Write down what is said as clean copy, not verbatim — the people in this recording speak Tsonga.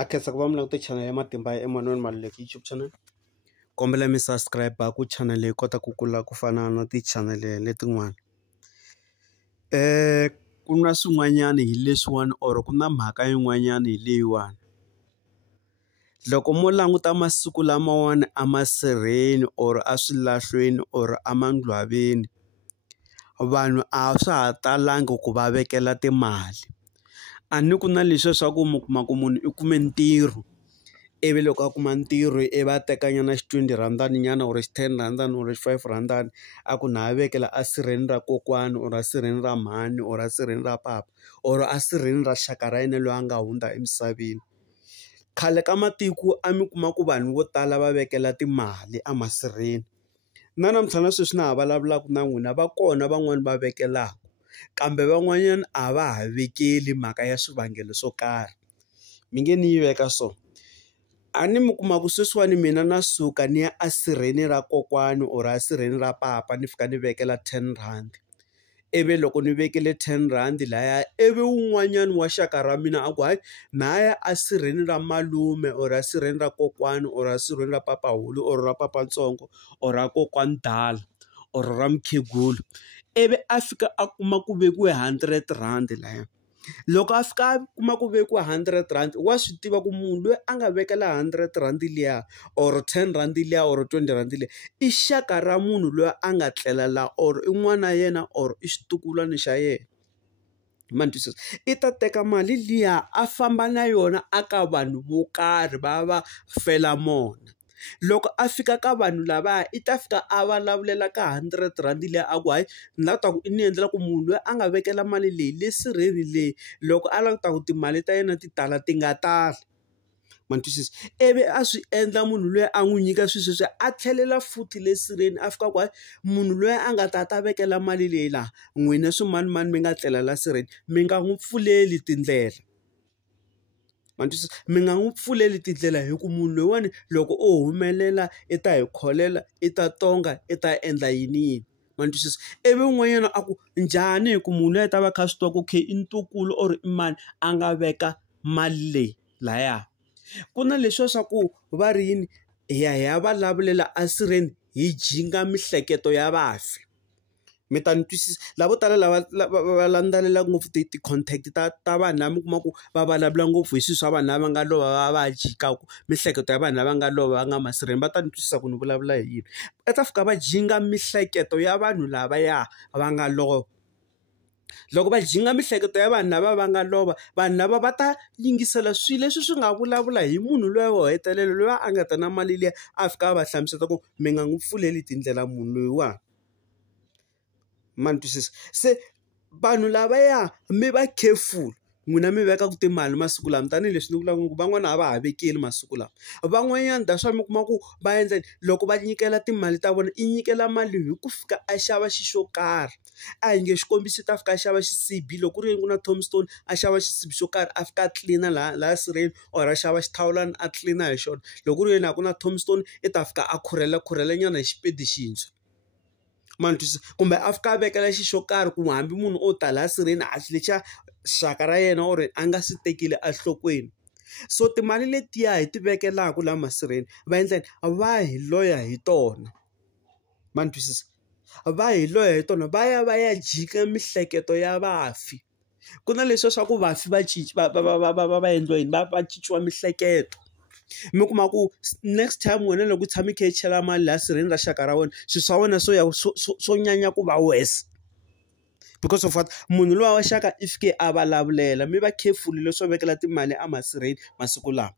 akhetsa ku va mi languta channel ya Matimba ya Emmanuel Maluleke YouTube channel. Kombela mi subscribe ku channel leyi kota ku kula ku fana na ti-channel letin'wana. Ku na swin'wanyana hi leswiwani or ku na mhaka yin'wanyana hi leyiwani. Loko mo languta masiku lamawani emasirheni or eswilahlweni or emangcwaveni, vanhu a swa ha talanga ku va vekela timali. A ni ku na leswi swa ku mi kuma ku munhu i kume ntirho, ivi loko a kuma ntirho ivi a tekanyana R20 nyana or R10 or R5 a ku na a vekela esirheni ra kokwani or esirheni ra mhani or esirheni ra papa or esirheni ra xaka ra yena loyi a nga hundza emisaveni. Khale ka matiko a mi kuma ku vanhu vo tala va vekela timali emasirheni. Na namuntlha na sweswi na ha vulavulaka na n'wina va kona van'wani va vekelaka, kambe van'wanyana a va ha vekeli mhaka ya swivangelo swo karhi. Mi nge ni yi veka so. A ni mi kuma ku sweswiwani mina na suka ni ya esirheni ra kokwani or esirheni ra papa ni fika ni vekela R10. Ivi loko ni vekele R10 laya, ivi wun'wanyana wa xaka ra mina a ku hayi na ya esirheni ra malume or esirheni ra kokwani or esirheni ra papahulu or ra papatsongo or ra kokwani dala or ra mukhegulu, ivi a fika a kuma ku vekiwe R100 laya. Loko a fika a kuma ku vekiwe R100, wa swi tiva ku munhu loyi a nga vekela R100 liya or R10 liya or R20 liya i xaka ra munhu loyi a nga tlelela or i n'wana yena or i xitukulwana xa yena. Ma ni twisisa? I ta teka mali liya a famba na yona aka vanhu vo karhi va fela mona. Loko a fika ka vanhu lavaya i ta fika a vulavulela ka R100 liya a ku hayi ni lava ku ni endlela ku munhu loyi a nga vekela mali leyi le sirheni leyi loko a languta ku timali ta yena ti tala ti nga tali. Ma ni twisisa? Ivi a swi endla munhu loyi a n'wi nyika swilo sweswi a tlhelela futhi le sirheni a fika ku hayi munhu loyi a nga ta vekela mali leyi laha n'wina swimanimani mi nga tlelela sirheni mi nga n'wi pfuleli tindlela. Mi nga n'wi pfuleli tindlela hi ku munhu loyiwani loko o humelela i ta hi kholela, i ta tonga, i ta endla yini. Ma ni twisisa? Ivi un'wanyana a ku njhani hi ku munhu loyi a ta va kha swi tiva ku okay i ntukulu or i mani a nga veka mali leyi laya. Ku na leswiya swa ku va ri yini hi ya vulavulela esirheni hi jinga mihleketo ya vafi. Mi ta ni twisisa? Lavo tala lava va landzelelaka ngopfu ti-contact ta vanhu lava mi kuma ku va vulavula ngopfu hi swilo swa vanhu lava nga lova va jikaka mihleketo ya vanhu lava nga lova va nga masirheni, va ta ni twisisa ku ni vulavula hi yini. Va ta fika va jinga mihleketo ya vanhu lavaya va nga lova. Loko va jinga mihleketo ya vanhu lava va nga lova, vanhu lava va ta yingisela swilo leswi swi nga vulavula hi munhu loyi wo hetelela loyi a nga ta na mali liya a fika a va hlamusela ku mi nga n'wi pfuleli tindlela munhu loyiwani. Ma ni twisisa? Se vanhu lavaya mi va careful n'wina mi veka ku timali masiku lama tanihileswi ni vulaka ku van'wana a va ha vekeli masiku lama. Van'wanyana that's why mi kuma ku va endla loko va nyikela timali ta vona i nyikela mali hi ku fika a xava xilo xo karhi. A hi nge xikombiso ta fika a xava xisibi, loko ku ri ku na tombstone a xava xisibi xo karhi a fika a tlilina laha sirheni or a xava xithawulana a tlilina hi xona. Loko ku ri yena a ku na tombstone i ta fika a khurhelenyana hi xipedi xintshwa. Ma ni twisisa? Kumbe a fika a vekela xilo xo karhi ku hambi munhu o ta laha sirheni a xi lexa xaka ra yena or a nga swi tekile enhlokweni. So timali letiya hi ti vekelaka laha masirheni va endleni va hi loya hi tona. Ma ni twisisa? Va hi loya hi tona va ya jika mihleketo ya vafi. Ku na leswiya swa ku vafi va endliwa yini va cinciwa mihleketo. Mi kuma ku next time wena loko u tshame kha i chela mali laha sirheni ra xaka ra wena swilo swa wena swo nyanya ku va worse. Because of what? Munhu loyi wa xaka i fike a vulavulela. Mi va careful leswo vekela timali emasirheni masiku lama.